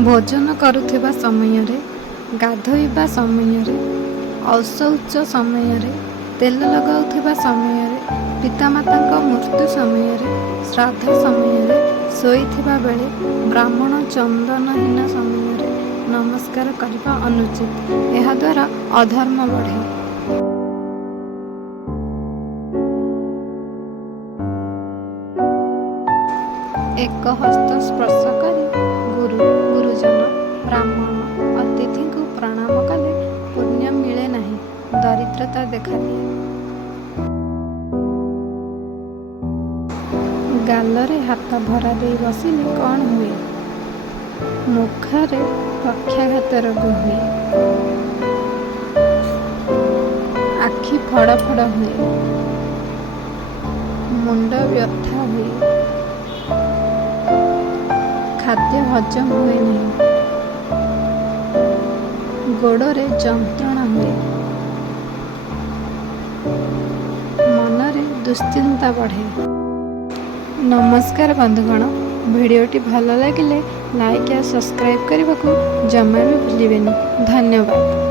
भोजन करुवा समय गाधोइबा समय औशौच समय तेल लगाउथिबा समय पितामाता मृत्यु समय श्राद्ध समय शोइथिबा बेले ब्राह्मण चंदनहीन समय नमस्कार करना अनुचित। यह द्वारा अधर्म बढ़े। एक हस्त स्पर्श करी गुरुजन ब्राह्मण अतिथि को प्रणाम कले पुण्य मिले नहीं, दरिद्रता देखा दिए। गालरे हाथ भरा दे बसिले कौन हुए, मुखरे पक्षाघात रोग हुए, आखि फड़ फड़ हुए, मुंड व्यथा हुए, खाद्य हजम हुए नहीं, गोड़े जंत्रणा हुए, मनरे दुश्चिंता बढ़े। नमस्कार बंधुगण, भिडियोटी भल लगिले लाइक या सब्सक्राइब करने को जमा भी भूलिबेनी। धन्यवाद।